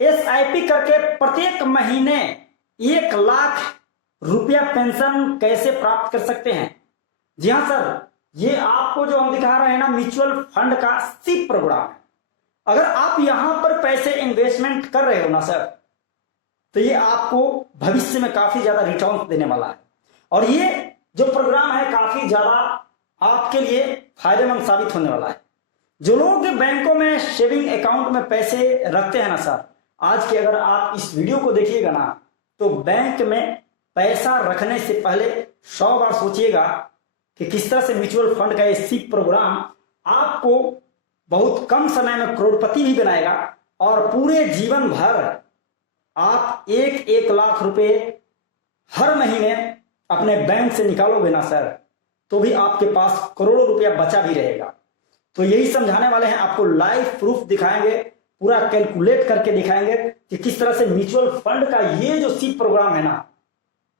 SIP करके प्रत्येक महीने 1 लाख रुपया पेंशन कैसे प्राप्त कर सकते हैं। जी हाँ सर, ये आपको जो हम दिखा रहे हैं ना, म्यूचुअल फंड का सिप प्रोग्राम है। अगर आप यहां पर पैसे इन्वेस्टमेंट कर रहे हो ना सर, तो ये आपको भविष्य में काफी ज्यादा रिटर्न देने वाला है। और ये जो प्रोग्राम है काफी ज्यादा आपके लिए फायदेमंद साबित होने वाला है। जो लोग बैंकों में सेविंग अकाउंट में पैसे रखते हैं ना सर, आज के अगर आप इस वीडियो को देखिएगा ना, तो बैंक में पैसा रखने से पहले 100 बार सोचिएगा कि किस तरह से म्यूचुअल फंड का ये सिप प्रोग्राम आपको बहुत कम समय में करोड़पति भी बनाएगा। और पूरे जीवन भर आप 1-1 लाख रुपए हर महीने अपने बैंक से निकालोगे ना सर, तो भी आपके पास करोड़ों रुपया बचा भी रहेगा। तो यही समझाने वाले हैं, आपको लाइव प्रूफ दिखाएंगे, पूरा कैलकुलेट करके दिखाएंगे कि किस तरह से म्यूचुअल फंड का ये जो सिप प्रोग्राम है ना,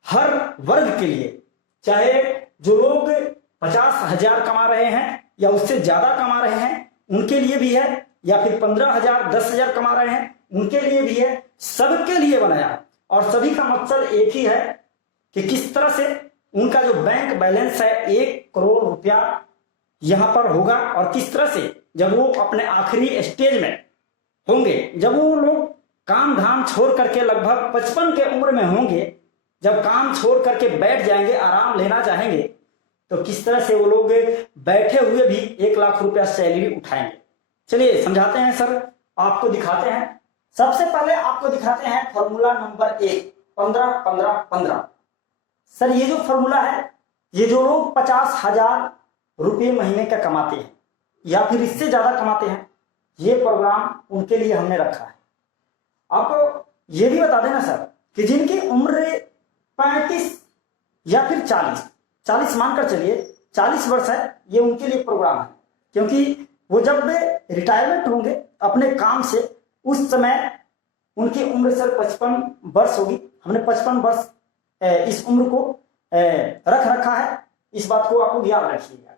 हर वर्ग के लिए, चाहे जो लोग 50,000 कमा रहे हैं या उससे ज्यादा कमा रहे हैं उनके लिए भी है, या फिर 15,000 10,000 कमा रहे हैं उनके लिए भी है, सबके लिए बनाया। और सभी का मकसद एक ही है कि किस तरह से उनका जो बैंक बैलेंस है 1 करोड़ रुपया यहां पर होगा, और किस तरह से जब वो अपने आखिरी स्टेज में होंगे, जब वो लोग काम धाम छोड़ करके लगभग 55 के उम्र में होंगे, जब काम छोड़ करके बैठ जाएंगे, आराम लेना चाहेंगे, तो किस तरह से वो लोग बैठे हुए भी 1 लाख रुपया सैलरी उठाएंगे। चलिए समझाते हैं सर, आपको दिखाते हैं। सबसे पहले आपको दिखाते हैं फॉर्मूला नंबर 1, 15-15-15। सर ये जो फॉर्मूला है, ये जो लोग 50,000 रुपये महीने का कमाते हैं या फिर इससे ज्यादा कमाते हैं, ये प्रोग्राम उनके लिए हमने रखा है। आपको ये भी बता देना सर कि जिनकी उम्र 35 या फिर 40 मानकर चलिए 40 वर्ष है, ये उनके लिए प्रोग्राम है। क्योंकि वो जब वे रिटायरमेंट होंगे अपने काम से, उस समय उनकी उम्र सर 55 वर्ष होगी। हमने 55 वर्ष इस उम्र को रख रखा है, इस बात को आपको याद रखिएगा।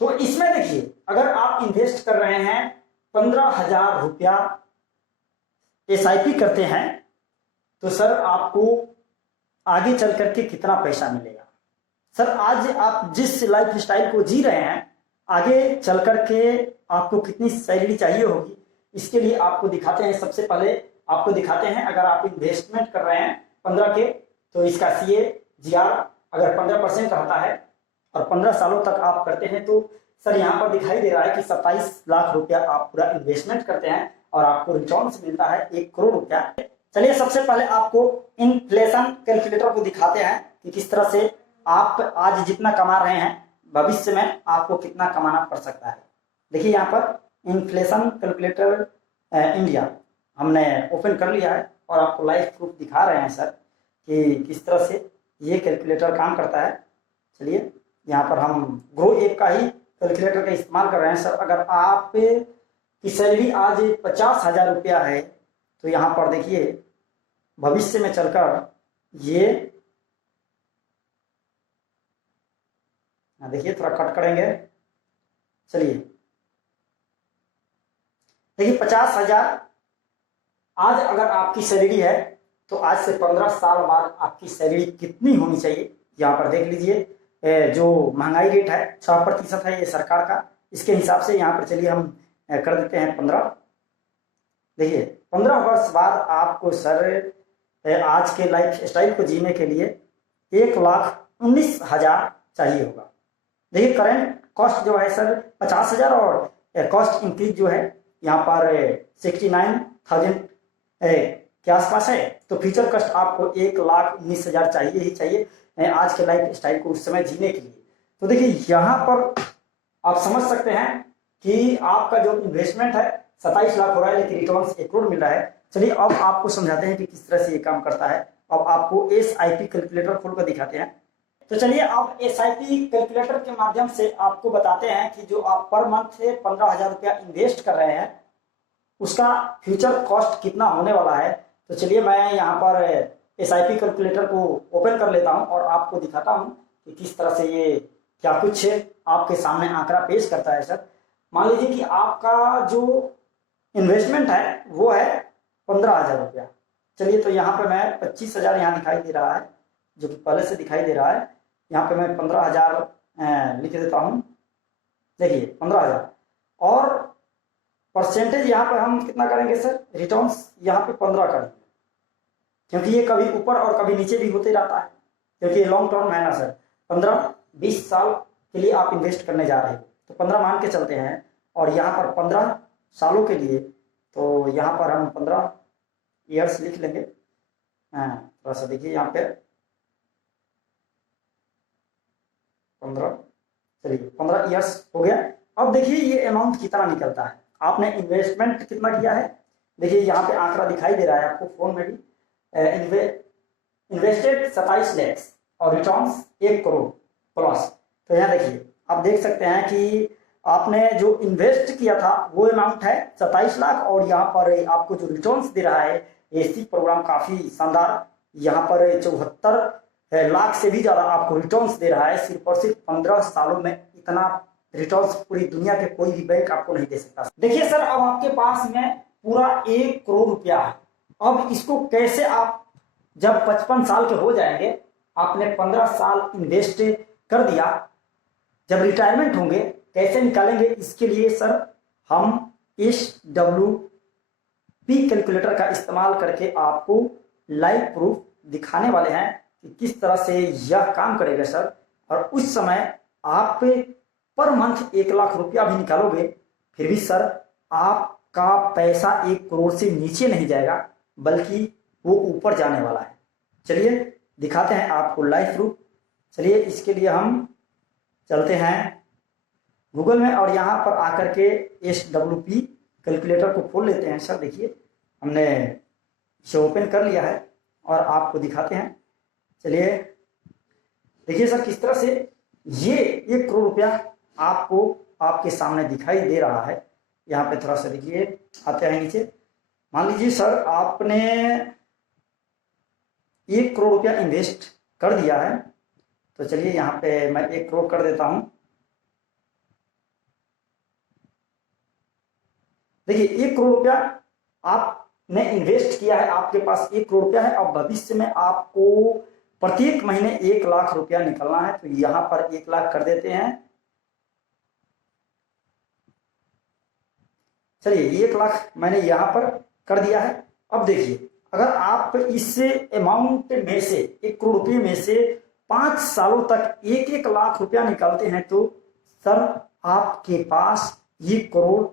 तो इसमें देखिए, अगर आप इन्वेस्ट कर रहे हैं 15,000 रुपया एसआईपी करते हैं, तो सर आपको आगे चल करके कितना पैसा मिलेगा। सर आज आप जिस लाइफ स्टाइल को जी रहे हैं, आगे चल करके आपको कितनी सैलरी चाहिए होगी, इसके लिए आपको दिखाते हैं। सबसे पहले आपको दिखाते हैं, अगर आप इन्वेस्टमेंट कर रहे हैं 15 के, तो इसका CAGR अगर 15% रहता है और 15 सालों तक आप करते हैं, तो सर यहाँ पर दिखाई दे रहा है कि 27 लाख रुपया आप पूरा इन्वेस्टमेंट करते हैं और आपको रिटर्न मिलता है 1 करोड़ रुपया। चलिए सबसे पहले आपको इन्फ्लेशन कैलकुलेटर को दिखाते हैं कि किस तरह से आप आज जितना कमा रहे हैं भविष्य में आपको कितना कमाना पड़ सकता है। देखिए यहाँ पर इन्फ्लेशन कैलकुलेटर इंडिया हमने ओपन कर लिया है और आपको लाइव प्रूफ दिखा रहे हैं सर कि किस तरह से ये कैलकुलेटर काम करता है। चलिए यहाँ पर हम ग्रो ऐप का ही कैलकुलेटर का इस्तेमाल कर रहे हैं सर। अगर आप की सैलरी आज 50,000 रुपया है, तो यहाँ पर देखिए भविष्य में चलकर ये, देखिए थोड़ा कट करेंगे। चलिए देखिए 50,000 आज अगर आपकी सैलरी है, तो आज से 15 साल बाद आपकी सैलरी कितनी होनी चाहिए, यहाँ पर देख लीजिए। जो महंगाई रेट है 6% है ये सरकार का, इसके हिसाब से यहाँ पर चलिए हम कर देते हैं 15। देखिए 15 वर्ष बाद आपको सर आज के लाइफ स्टाइल को जीने के लिए 1,19,000 चाहिए होगा। देखिए करंट कॉस्ट जो है सर 50,000 और कॉस्ट इंक्रीज जो है यहाँ पर 69,000 के आसपास है। तो फ्यूचर कॉस्ट आपको 1,19,000 चाहिए ही चाहिए आज के लाइफ स्टाइल को उस समय जीने के लिए। तो देखिए यहाँ पर आप समझ सकते हैं कि आपका जो इन्वेस्टमेंट है 27 लाख हो रहा है, लेकिन रिटर्न 1 करोड़ मिल रहा है। चलिए अब आपको समझाते हैं कि किस तरह से ये काम करता है। अब आपको एसआईपी कैलकुलेटर खोल कर दिखाते हैं। तो चलिए अब एसआईपी कैलकुलेटर के माध्यम से आपको बताते हैं कि जो आप पर मंथ 15,000 रुपया इन्वेस्ट कर रहे हैं, उसका फ्यूचर कॉस्ट कितना होने वाला है। तो चलिए मैं यहाँ पर एसआईपी कैलकुलेटर को ओपन कर लेता हूँ और आपको दिखाता हूँ कि किस तरह से ये क्या कुछ आपके सामने आंकड़ा पेश करता है। सर मान लीजिए कि आपका जो इन्वेस्टमेंट है वो है 15,000 रुपया। चलिए, तो यहाँ पे मैं 25,000 यहाँ दिखाई दे रहा है, जो कि पहले से दिखाई दे रहा है। यहाँ पे मैं 15,000 लिख देता हूँ। देखिए 15,000, और परसेंटेज यहाँ पर हम कितना करेंगे सर, रिटर्न्स यहाँ पे 15 करेंगे, क्योंकि ये कभी ऊपर और कभी नीचे भी होते रहता है, क्योंकि ये लॉन्ग टर्म है ना सर। 15-20 साल के लिए आप इन्वेस्ट करने जा रहे हो, तो 15 मान के चलते हैं, और यहाँ पर 15 सालों के लिए, तो यहाँ पर हम 15 ईयर्स लिख लेंगे। थोड़ा सा देखिए यहाँ पे 15, चलिए 15 ईयर्स हो गया। अब देखिए ये अमाउंट कितना निकलता है, आपने इन्वेस्टमेंट कितना किया है। देखिए यहाँ पे आंकड़ा दिखाई दे रहा है आपको फोन में भी, इन्वेस्टेड 27 लाख और रिटर्न्स 1 करोड़ प्लस। तो यहाँ देखिए आप देख सकते हैं कि आपने जो इन्वेस्ट किया था वो अमाउंट है 27 लाख, और यहाँ पर आपको जो रिटर्न्स दे रहा है एसी प्रोग्राम काफी शानदार, यहाँ पर 74 लाख से भी ज्यादा आपको रिटर्न्स दे रहा है। सिर्फ और सिर्फ 15 सालों में इतना रिटर्न्स पूरी दुनिया के कोई भी बैंक आपको नहीं दे सकता। देखिए सर, अब आपके पास में पूरा 1 करोड़ रुपया है। अब इसको कैसे आप, जब 55 साल के हो जाएंगे, आपने 15 साल इन्वेस्ट कर दिया, जब रिटायरमेंट होंगे कैसे निकालेंगे, इसके लिए सर हम SWP कैलकुलेटर का इस्तेमाल करके आपको लाइव प्रूफ दिखाने वाले हैं कि किस तरह से यह काम करेगा सर। और उस समय आप पर मंथ 1 लाख रुपया भी निकालोगे, फिर भी सर आपका पैसा 1 करोड़ से नीचे नहीं जाएगा, बल्कि वो ऊपर जाने वाला है। चलिए दिखाते हैं आपको लाइव प्रूफ। चलिए इसके लिए हम चलते हैं गूगल में, और यहाँ पर आकर के SWP कैलकुलेटर को खोल लेते हैं। सर देखिए हमने इसे ओपन कर लिया है और आपको दिखाते हैं। चलिए देखिए सर किस तरह से ये 1 करोड़ रुपया आपको आपके सामने दिखाई दे रहा है। यहाँ पे थोड़ा सा देखिए, आते हैं नीचे। मान लीजिए सर आपने 1 करोड़ रुपया इन्वेस्ट कर दिया है, तो चलिए यहाँ पे मैं 1 करोड़ कर देता हूं। देखिए 1 करोड़ रुपया आपने इन्वेस्ट किया है, आपके पास 1 करोड़ रुपया है। अब भविष्य में आपको प्रत्येक महीने 1 लाख रुपया निकलना है, तो यहां पर 1 लाख कर देते हैं। चलिए 1 लाख मैंने यहां पर कर दिया है। अब देखिए अगर आप इस अमाउंट में से 1 करोड़ रुपये में से 5 सालों तक 1-1 लाख रुपया निकालते हैं, तो सर आपके पास 1 करोड़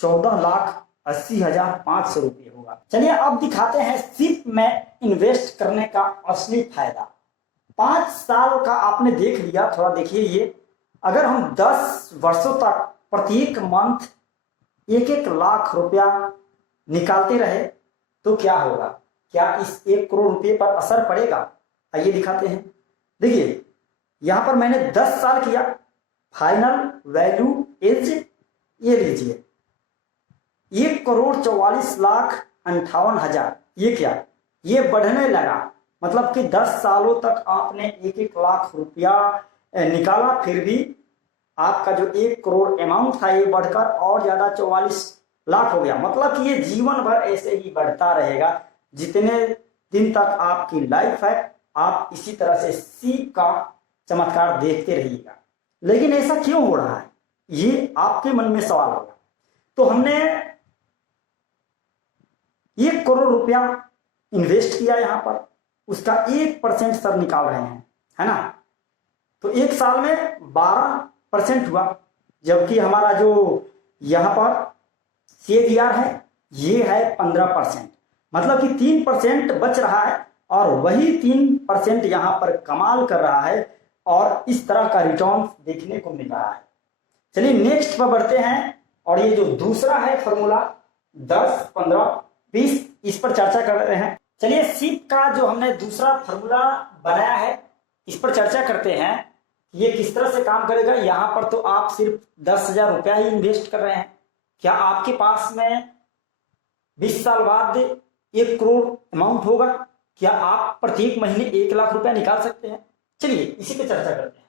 14,80,500 रुपये होगा। चलिए अब दिखाते हैं सिप में इन्वेस्ट करने का असली फायदा। 5 साल का आपने देख लिया, थोड़ा देखिए ये, अगर हम 10 वर्षों तक प्रत्येक मंथ 1-1 लाख रुपया निकालते रहे तो क्या होगा, क्या इस 1 करोड़ रुपये पर असर पड़ेगा? आइए दिखाते हैं। देखिए यहां पर मैंने 10 साल किया, फाइनल वैल्यू एज ये लीजिए 1,44,58,000। ये क्या, ये बढ़ने लगा, मतलब कि 10 सालों तक आपने 1-1 लाख रुपया निकाला, फिर भी आपका जो 1 करोड़ अमाउंट था ये बढ़कर और ज्यादा 44 लाख हो गया। मतलब कि ये जीवन भर ऐसे ही बढ़ता रहेगा, जितने दिन तक आपकी लाइफ है आप इसी तरह से सीप का चमत्कार देखते रहिएगा। लेकिन ऐसा क्यों हो रहा है, ये आपके मन में सवाल होगा। तो हमने 1 करोड़ रुपया इन्वेस्ट किया, यहां पर उसका 1% सर निकाल रहे हैं, है ना। तो 1 साल में 12% हुआ, जबकि हमारा जो यहां पर CAGR है ये है 15%। मतलब कि 3% बच रहा है और वही 3% यहां पर कमाल कर रहा है, और इस तरह का रिटर्न देखने को मिल रहा है। चलिए नेक्स्ट पर बढ़ते हैं, और ये जो दूसरा है फॉर्मूला 10, 15, 20, इस पर चर्चा कर रहे हैं। चलिए सीप का जो हमने दूसरा फॉर्मूला बनाया है इस पर चर्चा करते हैं, ये किस तरह से काम करेगा। यहां पर तो आप सिर्फ 10,000 रुपया ही इन्वेस्ट कर रहे हैं, क्या आपके पास में 20 साल बाद 1 करोड़ अमाउंट होगा? क्या आप प्रत्येक महीने 1 लाख रुपया निकाल सकते हैं? चलिए इसी पे चर्चा करते हैं।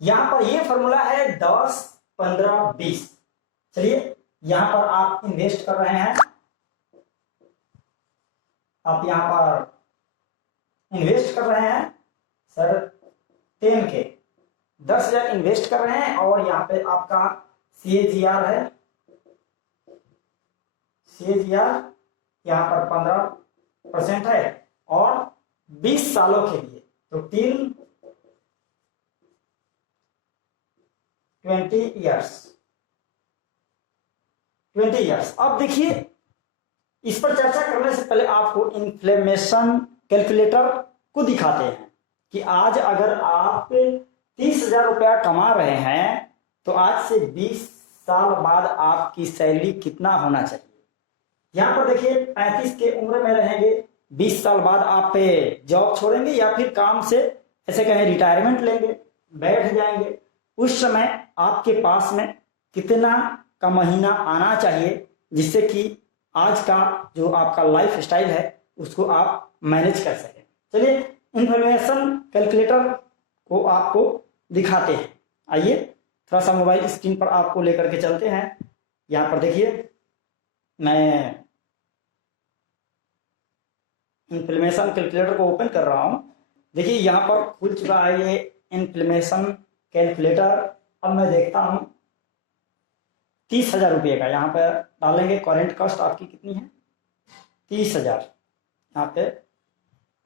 यहां पर ये फॉर्मूला है 10, 15, 20। चलिए यहां पर आप इन्वेस्ट कर रहे हैं आप यहाँ पर इन्वेस्ट कर रहे हैं सर 10 के 10,000 इन्वेस्ट कर रहे हैं और यहाँ पे आपका CAGR है, CAGR यहाँ पर 15% है और 20 सालों के लिए, तो टिल 20 इयर्स। अब देखिए, इस पर चर्चा करने से पहले आपको इन्फ्लेमेशन कैलकुलेटर को दिखाते हैं कि आज अगर आप 30,000 रुपया कमा रहे हैं तो आज से 20 साल बाद आपकी सैलरी कितना होना चाहिए। यहाँ पर देखिए 35 के उम्र में रहेंगे, 20 साल बाद आप जॉब छोड़ेंगे या फिर काम से ऐसे कहें रिटायरमेंट लेंगे, बैठ जाएंगे, उस समय आपके पास में कितना का महीना आना चाहिए जिससे कि आज का जो आपका लाइफ स्टाइल है उसको आप मैनेज कर सकें। चलिए इन्फ्लेमेशन कैलकुलेटर को आपको दिखाते हैं। आइए थोड़ा सा मोबाइल स्क्रीन पर आपको लेकर के चलते हैं। यहाँ पर देखिए मैं इन्फ्लेमेशन कैलकुलेटर को ओपन कर रहा हूँ। देखिए यहाँ पर खुल चुका है ये इन्फ्लेमेशन कैलकुलेटर। अब मैं देखता हूँ 30,000 रुपये का यहाँ पे डालेंगे। करेंट कॉस्ट आपकी कितनी है? 30,000। यहाँ पे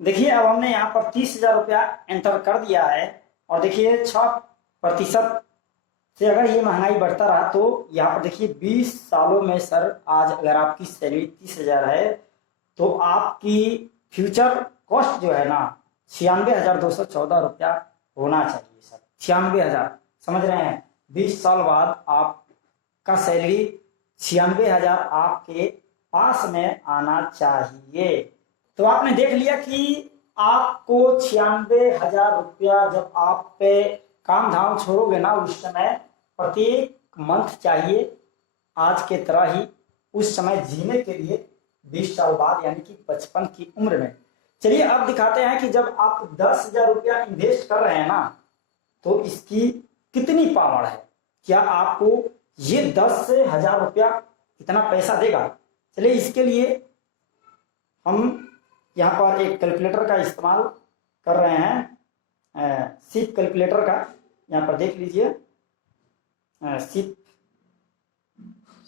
देखिए अब हमने यहाँ पर 30,000 रुपया एंटर कर दिया है और देखिए 6% से अगर ये महंगाई बढ़ता रहा तो यहाँ पर देखिए 20 सालों में सर आज अगर आपकी सैलरी 30,000 है तो आपकी फ्यूचर कॉस्ट जो है ना 96,214 रुपया होना चाहिए सर। 96,000 समझ रहे हैं? 20 साल बाद आपका सैलरी 96,000 आपके पास में आना चाहिए। तो आपने देख लिया कि आपको 96,000 रुपया जब आप पे काम धाम छोड़ोगे ना उस समय प्रत्येक मंथ चाहिए आज के तरह ही उस समय जीने के लिए 20 साल बाद यानी कि 55 की उम्र में। चलिए अब दिखाते हैं कि जब आप 10,000 रुपया इन्वेस्ट कर रहे हैं ना तो इसकी कितनी पावर है, क्या आपको ये 10,000 रुपया इतना पैसा देगा। चलिए इसके लिए हम यहाँ पर एक कैलकुलेटर का इस्तेमाल कर रहे हैं, सिप कैलकुलेटर का। यहाँ पर देख लीजिए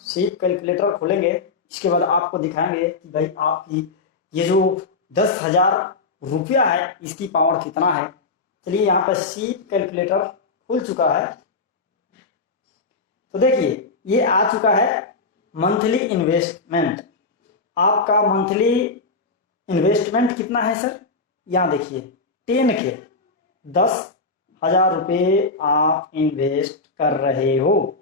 सिप कैलकुलेटर खोलेंगे, इसके बाद आपको दिखाएंगे कि भाई आपकी ये जो 10,000 रुपया है इसकी पावर कितना है। चलिए यहाँ पर सिप कैलकुलेटर खुल चुका है। तो देखिए ये आ चुका है मंथली इन्वेस्टमेंट। आपका मंथली इन्वेस्टमेंट कितना है सर? यहाँ देखिए 10 के 10,000 रुपये आप इन्वेस्ट कर रहे हो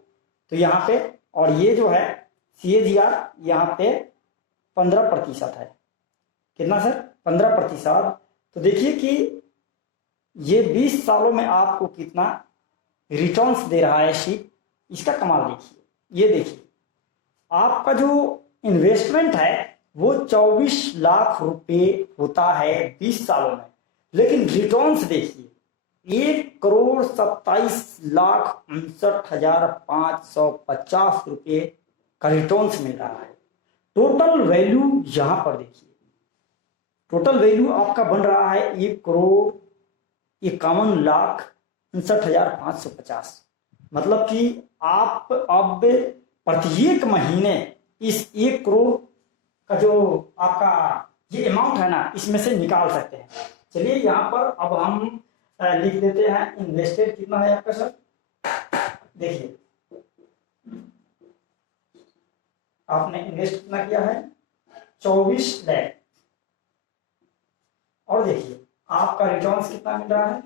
तो यहाँ पे, और ये जो है CAGR यहाँ पे 15% है। कितना सर? 15%। तो देखिए कि ये 20 सालों में आपको कितना रिटर्न्स दे रहा है शीप, इसका कमाल देखिए। ये देखिए आपका जो इन्वेस्टमेंट है वो 24 लाख रुपए होता है 20 सालों में, लेकिन रिटर्न्स देखिए 1,27,59,550 रुपये का रिटर्न्स मिल रहा है। टोटल वैल्यू यहां पर देखिए, टोटल वैल्यू आपका बन रहा है 1,51,59,550। मतलब कि आप अब प्रत्येक महीने इस 1 करोड़ का जो आपका ये अमाउंट है ना इसमें से निकाल सकते हैं। चलिए यहाँ पर अब हम लिख देते हैं इन्वेस्टेड कितना है आपका सर। देखिए आपने इन्वेस्ट कितना किया है? 24 लाख। और देखिए आपका रिटर्न्स कितना मिल रहा है?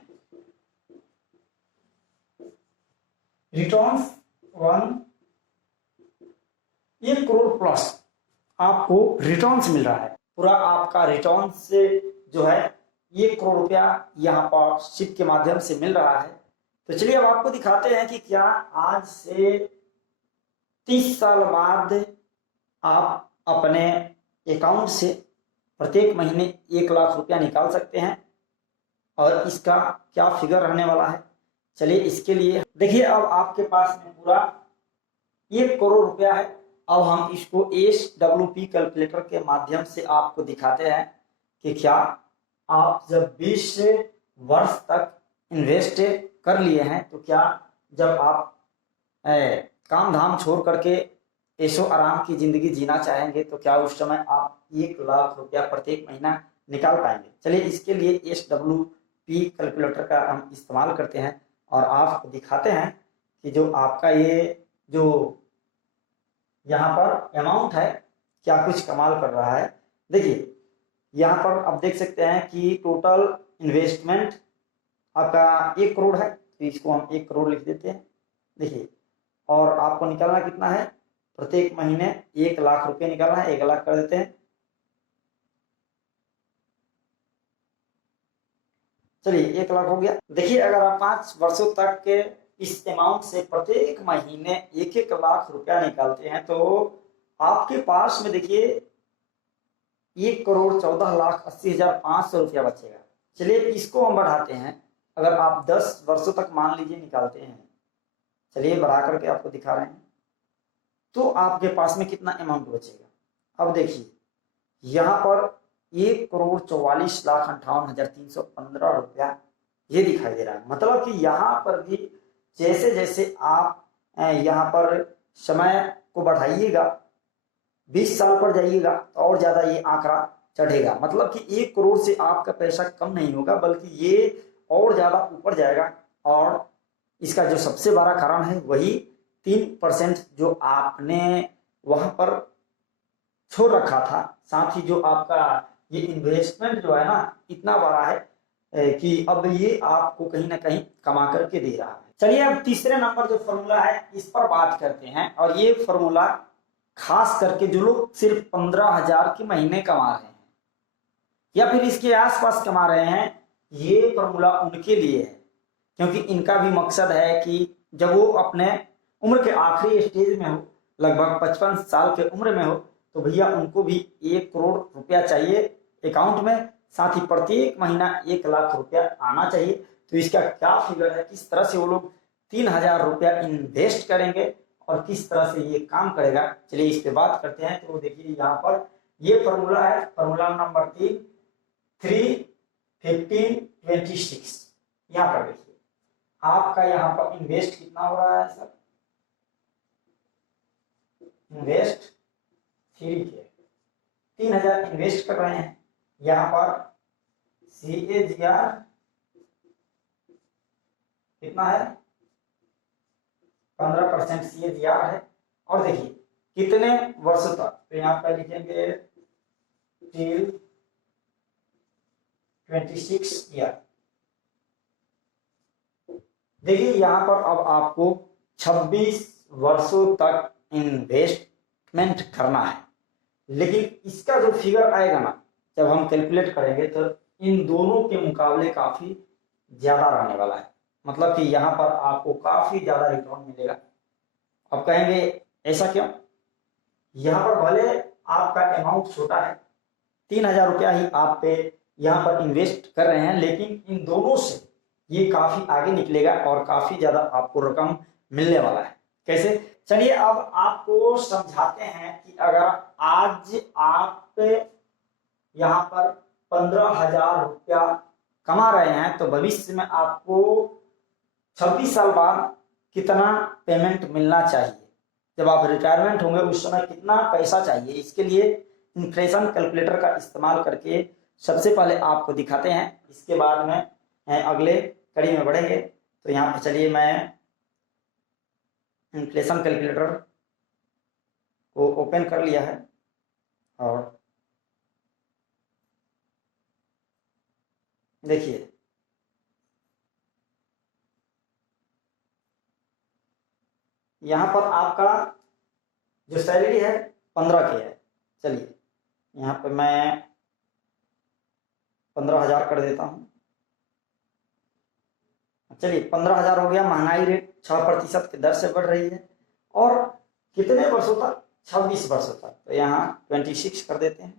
रिटर्न्स 1 करोड़ प्लस आपको रिटर्न्स मिल रहा है। पूरा आपका रिटर्न्स से जो है 1 करोड़ रुपया यहाँ पर सिप के माध्यम से मिल रहा है। तो चलिए अब आपको दिखाते हैं कि क्या आज से 30 साल बाद आप अपने अकाउंट से प्रत्येक महीने 1 लाख रुपया निकाल सकते हैं और इसका क्या फिगर रहने वाला है। चलिए इसके लिए देखिए अब आपके पास में पूरा 1 करोड़ रुपया है। अब हम इसको SWP कैलकुलेटर के माध्यम से आपको दिखाते हैं कि क्या आप जब 20 वर्ष तक इन्वेस्ट कर लिए हैं तो क्या जब आप काम धाम छोड़ करके ऐशो आराम की जिंदगी जीना चाहेंगे तो क्या उस समय आप 1 लाख रुपया प्रत्येक महीना निकाल पाएंगे। चलिए इसके लिए SWP कैलकुलेटर का हम इस्तेमाल करते हैं और आपको दिखाते हैं कि जो आपका ये जो यहाँ पर अमाउंट है क्या कुछ कमाल कर रहा है। देखिए यहाँ पर आप देख सकते हैं कि टोटल इन्वेस्टमेंट आपका 1 करोड़ है, तो इसको हम 1 करोड़ लिख देते हैं। देखिए और आपको निकालना कितना है, प्रत्येक महीने 1 लाख रुपए निकालना है, 1 लाख कर देते हैं। चलिए 1 लाख हो गया। देखिए अगर आप 5 वर्षों तक के इस अमाउंट से प्रत्येक महीने 1-1 लाख रुपया निकालते हैं तो आपके पास में देखिए 1,14,80,500 रुपया बचेगा। चलिए इसको हम बढ़ाते हैं, अगर आप 10 वर्षों तक मान लीजिए निकालते हैं, चलिए बढ़ा करके आपको दिखा रहे हैं, तो आपके पास में कितना अमाउंट बचेगा। अब देखिए यहाँ पर 1,44,58,315 रुपया ये दिखाई दे रहा है। मतलब कि यहाँ पर भी जैसे जैसे आप यहाँ पर समय को बढ़ाइएगा, 20 साल पर जाइएगा तो और ज्यादा ये आंकड़ा चढ़ेगा। मतलब कि 1 करोड़ से आपका पैसा कम नहीं होगा बल्कि ये और ज्यादा ऊपर जाएगा। और इसका जो सबसे बड़ा कारण है वही 3% जो आपने वहां पर छोड़ रखा था, साथ ही जो आपका ये इन्वेस्टमेंट जो है ना इतना बड़ा है कि अब ये आपको कहीं ना कहीं कमा करके दे रहा है। चलिए अब तीसरे नंबर जो फॉर्मूला है इस पर बात करते हैं। और ये फॉर्मूला खास करके जो लोग सिर्फ 15,000 के महीने कमा रहे हैं या फिर इसके आसपास कमा रहे हैं, ये फॉर्मूला उनके लिए है। क्योंकि इनका भी मकसद है कि जब वो अपने उम्र के आखिरी स्टेज में हो, लगभग 55 साल के उम्र में हो, तो भैया उनको भी 1 करोड़ रुपया चाहिए अकाउंट में, साथ ही प्रत्येक महीना 1 लाख रुपया आना चाहिए। तो इसका क्या फिगर है, किस तरह से वो लोग 3,000 रुपया इन्वेस्ट करेंगे और किस तरह से ये काम करेगा, चलिए इस पे बात करते हैं। तो देखिए यहाँ पर ये फॉर्मूला है, फॉर्मूला नंबर 3 3-15-26। यहाँ पर देखिए आपका यहाँ पर इन्वेस्ट कितना हो रहा है सर, इन्वेस्ट 3,000 इन्वेस्ट कर रहे हैं। यहाँ पर CAGR कितना है, 15% CAGR है। और देखिए कितने वर्षों तक, तो यहाँ पर लिखेंगे टिल 26 ईयर। देखिए यहाँ पर अब आपको 26 वर्षों तक इन्वेस्टमेंट करना है, लेकिन इसका जो फिगर आएगा ना जब हम कैलकुलेट करेंगे तो इन दोनों के मुकाबले काफी ज्यादा रहने वाला है। मतलब कि यहाँ पर आपको काफी ज्यादा रिटर्न मिलेगा। अब कहेंगे ऐसा क्यों, यहाँ पर भले आपका अमाउंट छोटा है, 3,000 रुपया ही आप पे यहाँ पर इन्वेस्ट कर रहे हैं, लेकिन इन दोनों से ये काफी आगे निकलेगा और काफी ज्यादा आपको रकम मिलने वाला है। कैसे, चलिए अब आपको समझाते हैं कि अगर आज आप यहाँ पर 15,000 रुपया कमा रहे हैं तो भविष्य में आपको 26 साल बाद कितना पेमेंट मिलना चाहिए, जब आप रिटायरमेंट होंगे उस समय कितना पैसा चाहिए। इसके लिए इन्फ्लेशन कैलकुलेटर का इस्तेमाल करके सबसे पहले आपको दिखाते हैं, इसके बाद में अगले कड़ी में बढ़ेंगे। तो यहाँ पे चलिए मैं इन्फ्लेशन कैलकुलेटर को ओपन कर लिया है और देखिए यहाँ पर आपका जो सैलरी है 15 की है। चलिए यहाँ पे मैं 15,000 कर देता हूँ। चलिए 15,000 हो गया। महंगाई रेट 6% की दर से बढ़ रही है और कितने वर्षों तक, 26 वर्षों तक। तो यहाँ 26 कर देते हैं,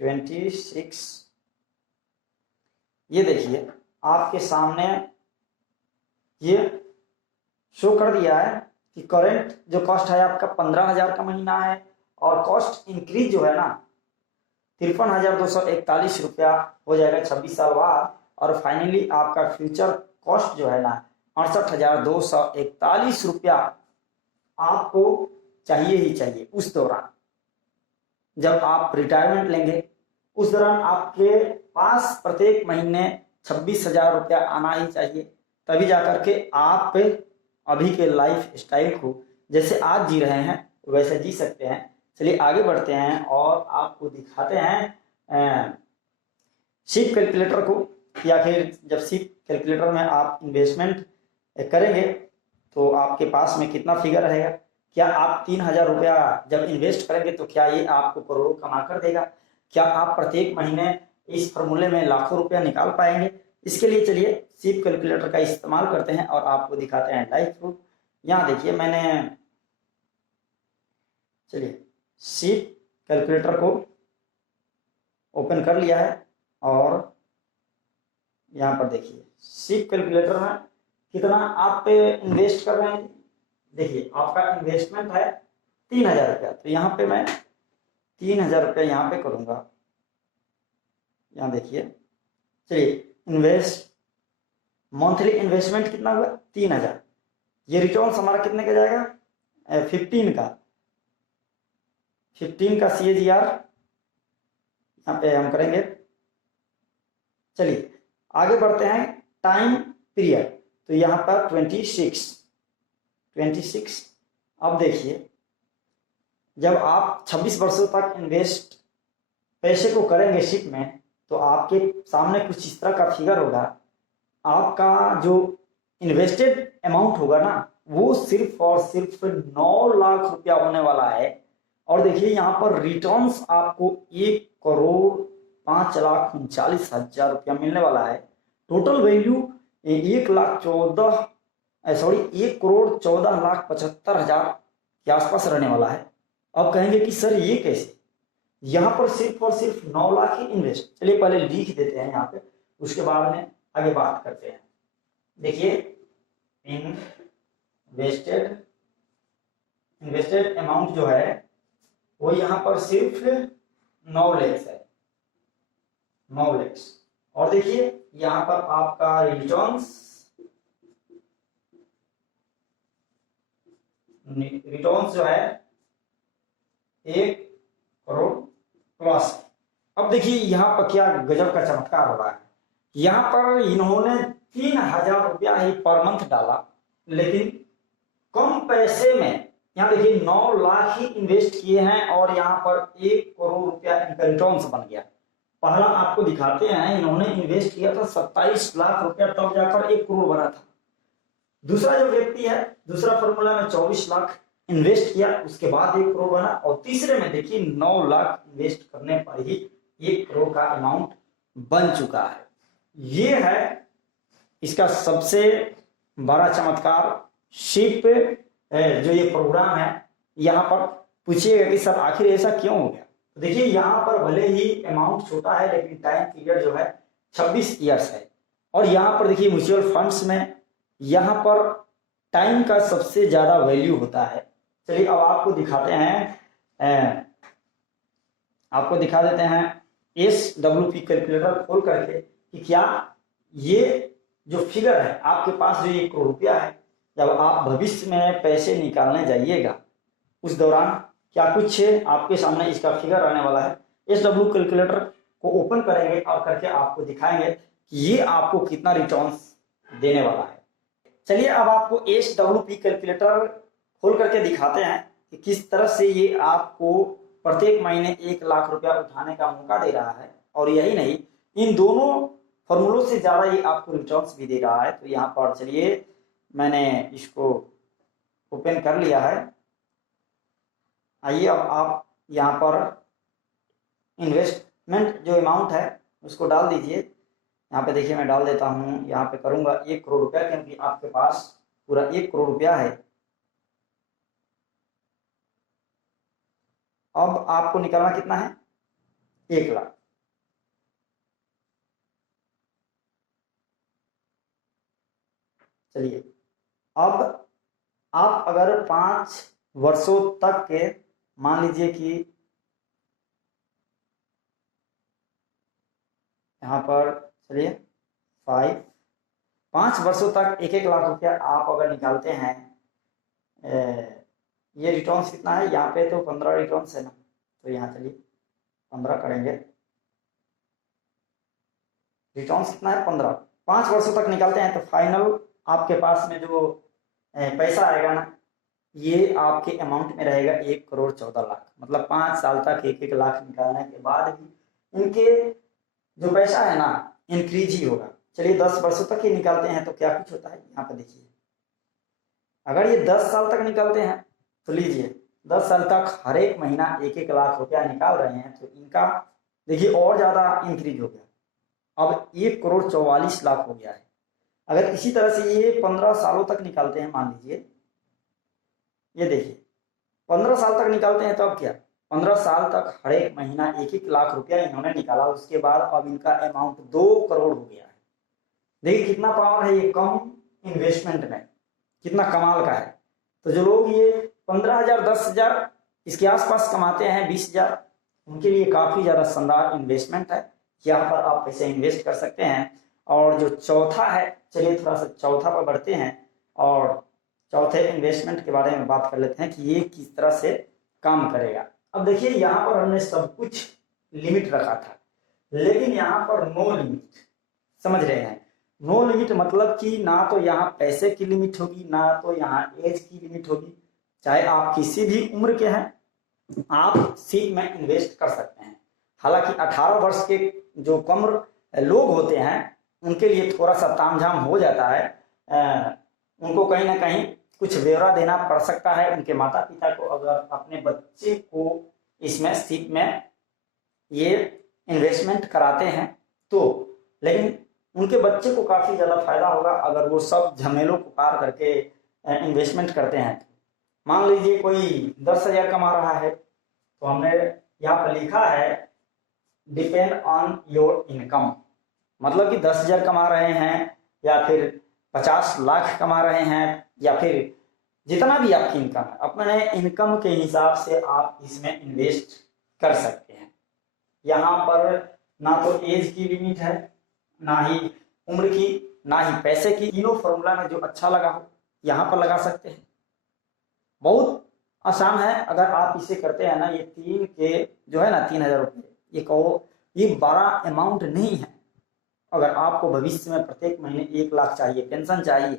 26। ये देखिए आपके सामने ये शो कर दिया है कि करंट जो कॉस्ट है आपका 15,000 का महीना है, और कॉस्ट इंक्रीज जो है ना 53,241 रुपया हो जाएगा 26 साल बाद, और फाइनली आपका फ्यूचर कॉस्ट जो है ना 68,241 रुपया आपको चाहिए ही चाहिए उस दौरान। जब आप रिटायरमेंट लेंगे उस दौरान आपके पास प्रत्येक महीने 26,000 रुपया आना ही चाहिए, तभी जाकर के आप अभी के लाइफ स्टाइल को जैसे आज जी रहे हैं वैसे जी सकते हैं। चलिए आगे बढ़ते हैं और आपको दिखाते हैं शिप कैलकुलेटर को, या फिर जब शिप कैलकुलेटर में आप इन्वेस्टमेंट करेंगे तो आपके पास में कितना फिगर रहेगा। क्या आप 3,000 रुपया जब इन्वेस्ट करेंगे तो क्या ये आपको करोड़ों कमा कर देगा? क्या आप प्रत्येक महीने इस फॉर्मूले में लाखों रुपया निकाल पाएंगे? इसके लिए चलिए शिप कैलकुलेटर का इस्तेमाल करते हैं और आपको दिखाते हैं लाइव प्रूफ। यहाँ देखिए मैंने, चलिए शिप कैलकुलेटर को ओपन कर लिया है, और यहाँ पर देखिए शिप कैलकुलेटर में कितना आप इन्वेस्ट कर रहे हैं। देखिए आपका इन्वेस्टमेंट है 3,000 रुपया, तो यहाँ पे मैं 3,000 रुपया यहाँ पे करूँगा। यहाँ देखिए, चलिए इन्वेस्ट मंथली इन्वेस्टमेंट कितना हुआ 3,000, ये रिटर्न हमारा कितने का जाएगा 15 का CAGR यहाँ पे हम करेंगे। चलिए आगे बढ़ते हैं टाइम पीरियड, तो यहाँ पर 26। अब देखिए जब आप 26 वर्षों तक इन्वेस्ट पैसे को करेंगे शिप में, तो आपके सामने कुछ इस तरह का फिगर होगा। आपका जो इन्वेस्टेड अमाउंट होगा ना वो सिर्फ और सिर्फ 9 लाख रुपया होने वाला है। और देखिए यहाँ पर रिटर्न्स आपको 1,05,39,000 रुपया मिलने वाला है। टोटल वैल्यू 1,14,75,000 के आसपास रहने वाला है। अब कहेंगे कि सर ये कैसे, यहाँ पर सिर्फ और सिर्फ 9 लाख ही इन्वेस्ट। चलिए पहले लिख देते हैं यहाँ पे, उसके बाद में आगे बात करते हैं। देखिए इन्वेस्टेड अमाउंट जो है वो यहाँ पर सिर्फ 9 लाख है, 9 लाख। और देखिए यहाँ पर आपका रिटर्न्स जो है 1 करोड़ प्लस। अब देखिए यहाँ पर क्या गजब का चमत्कार हो रहा है। यहाँ पर इन्होंने 3,000 रुपया ही पर मंथ डाला, लेकिन कम पैसे में यहाँ देखिए 9 लाख ही इन्वेस्ट किए हैं और यहाँ पर 1 करोड़ रुपया इनका रिटर्न बन गया। पहला आपको दिखाते हैं, इन्होंने इन्वेस्ट किया था 27 लाख रुपया, तब जाकर 1 करोड़ बना था। दूसरा जो व्यक्ति है दूसरा फॉर्मूला में 24 लाख इन्वेस्ट किया, उसके बाद 1 करोड़ बना। और तीसरे में देखिए 9 लाख इन्वेस्ट करने पर ही 1 करोड़ का अमाउंट बन चुका है। ये है इसका सबसे बड़ा चमत्कार। शिप जो ये प्रोग्राम है, यहाँ पर पूछिएगा कि सर आखिर ऐसा क्यों हो गया। तो देखिए यहाँ पर भले ही अमाउंट छोटा है लेकिन टाइम पीरियड जो है 26 ईयर्स है। और यहाँ पर देखिए म्यूचुअल फंड्स में यहाँ पर टाइम का सबसे ज्यादा वैल्यू होता है। चलिए अब आपको दिखाते हैं, आपको दिखा देते हैं SWP कैलकुलेटर खोल करके कि क्या ये जो फिगर है आपके पास जो 1 करोड़ रुपया है, जब आप भविष्य में पैसे निकालने जाइएगा उस दौरान क्या कुछ आपके सामने इसका फिगर रहने वाला है। SW कैलकुलेटर को ओपन करेंगे और करके आपको दिखाएंगे कि ये आपको कितना रिटर्न्स देने वाला है। चलिए अब आपको SWP कैलकुलेटर खोल करके दिखाते हैं कि किस तरह से ये आपको प्रत्येक महीने 1 लाख रुपया उठाने का मौका दे रहा है। और यही नहीं, इन दोनों फॉर्मूलों से ज्यादा ये आपको रिटर्न्स भी दे रहा है। तो यहाँ पर चलिए मैंने इसको ओपन कर लिया है। आइए अब आप यहाँ पर इन्वेस्टमेंट जो अमाउंट है उसको डाल दीजिए। यहाँ पे देखिए मैं डाल देता हूँ, यहाँ पे करूंगा 1 करोड़ रुपया, क्योंकि आपके पास पूरा 1 करोड़ रुपया है। अब आपको निकालना कितना है 1 लाख। चलिए अब आप अगर 5 वर्षों तक के, मान लीजिए कि यहाँ पर चलिए 5 वर्षों तक 1-1 लाख रुपया आप अगर निकालते हैं, ये रिटर्न्स कितना है यहाँ पे, तो 15 रिटर्न्स है ना, तो यहाँ चलिए 15 करेंगे। रिटर्न्स कितना है 15, 5 वर्षों तक निकालते हैं तो फाइनल आपके पास में जो पैसा आएगा ना, ये आपके अमाउंट में रहेगा 1,14,00,000। मतलब 5 साल तक 1-1 लाख निकालने के बाद भी इनके जो पैसा है ना इंक्रीज ही होगा। चलिए 10 वर्षों तक ये निकालते हैं तो क्या कुछ होता है, यहाँ पर देखिए। अगर ये 10 साल तक निकालते हैं तो लीजिए 10 साल तक हर एक महीना 1-1 लाख रुपया निकाल रहे हैं, तो इनका देखिए और ज़्यादा इंक्रीज हो गया, अब 1,44,00,000 हो गया है। अगर इसी तरह से ये 15 सालों तक निकालते हैं, मान लीजिए ये देखिए 15 साल तक निकालते हैं तो अब क्या, 15 साल तक हर एक महीना 1-1 लाख रुपया इन्होंने निकाला, उसके बाद अब इनका अमाउंट 2 करोड़ हो गया है। देखिए कितना पावर है ये कम इन्वेस्टमेंट में, कितना कमाल का है। तो जो लोग ये 15,000 10,000 इसके आसपास कमाते हैं, 20,000, उनके लिए काफ़ी ज़्यादा शानदार इन्वेस्टमेंट है। यहाँ पर आप पैसे इन्वेस्ट कर सकते हैं। और जो चौथा है, चलिए थोड़ा सा चौथा पर बढ़ते हैं और चौथे इन्वेस्टमेंट के बारे में बात कर लेते हैं कि ये किस तरह से काम करेगा। अब देखिए यहाँ पर हमने सब कुछ लिमिट रखा था, लेकिन यहाँ पर नो लिमिट, समझ रहे हैं, नो लिमिट मतलब कि ना तो यहाँ पैसे की लिमिट होगी, ना तो यहाँ एज की लिमिट होगी। चाहे आप किसी भी उम्र के हैं, आप सीट में इन्वेस्ट कर सकते हैं। हालांकि 18 वर्ष के जो कम लोग होते हैं उनके लिए थोड़ा सा तामझाम हो जाता है, उनको कहीं ना कहीं कुछ ब्यौरा देना पड़ सकता है उनके माता पिता को, अगर अपने बच्चे को इसमें सीट में ये इन्वेस्टमेंट कराते हैं तो। लेकिन उनके बच्चे को काफ़ी ज़्यादा फायदा होगा अगर वो सब झमेलों को पार करके इन्वेस्टमेंट करते हैं। मान लीजिए कोई 10,000 कमा रहा है, तो हमने यहाँ पर लिखा है डिपेंड ऑन योर इनकम, मतलब कि 10,000 कमा रहे हैं या फिर 50 लाख कमा रहे हैं या फिर जितना भी आपकी इनकम है, अपने इनकम के हिसाब से आप इसमें इन्वेस्ट कर सकते हैं। यहाँ पर ना तो एज की लिमिट है, ना ही उम्र की, ना ही पैसे की। तीनों फॉर्मूला में जो अच्छा लगा हो यहाँ पर लगा सकते हैं। बहुत आसान है, अगर आप इसे करते हैं ना, ये 3 के जो है ना 3,000 रुपये, ये कहो ये बड़ा अमाउंट नहीं है। अगर आपको भविष्य में प्रत्येक महीने 1 लाख चाहिए, पेंशन चाहिए,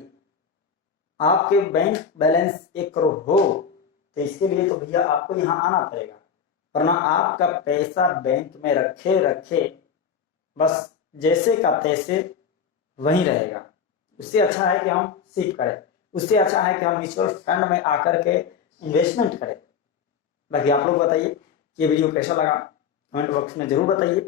आपके बैंक बैलेंस 1 करोड़ हो, तो इसके लिए तो भैया आपको यहाँ आना पड़ेगा, वरना आपका पैसा बैंक में रखे रखे बस जैसे का तैसे वहीं रहेगा। उससे अच्छा है कि हम सीख करें, उससे अच्छा है कि हम म्यूचुअल फंड में आकर के इन्वेस्टमेंट करें। बाकी आप लोग बताइए ये वीडियो कैसा लगा, कमेंट बॉक्स में जरूर बताइए।